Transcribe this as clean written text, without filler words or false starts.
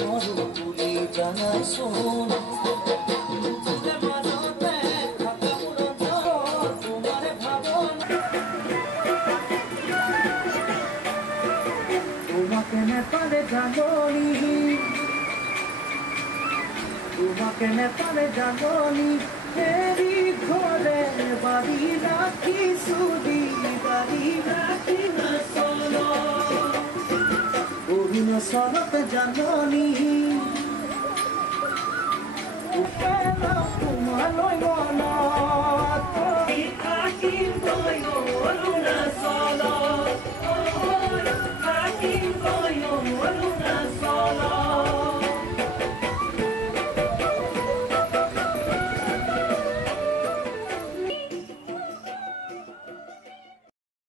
মরুপুরি জানাই শোন তোমাকে নেপালে জানি তোমাকে নেপালে জানি তেরি ঘরে বাড়ি রাখি সুদি বাড়ি রাখি না সোনো অরুণ শরৎ জানি তোমার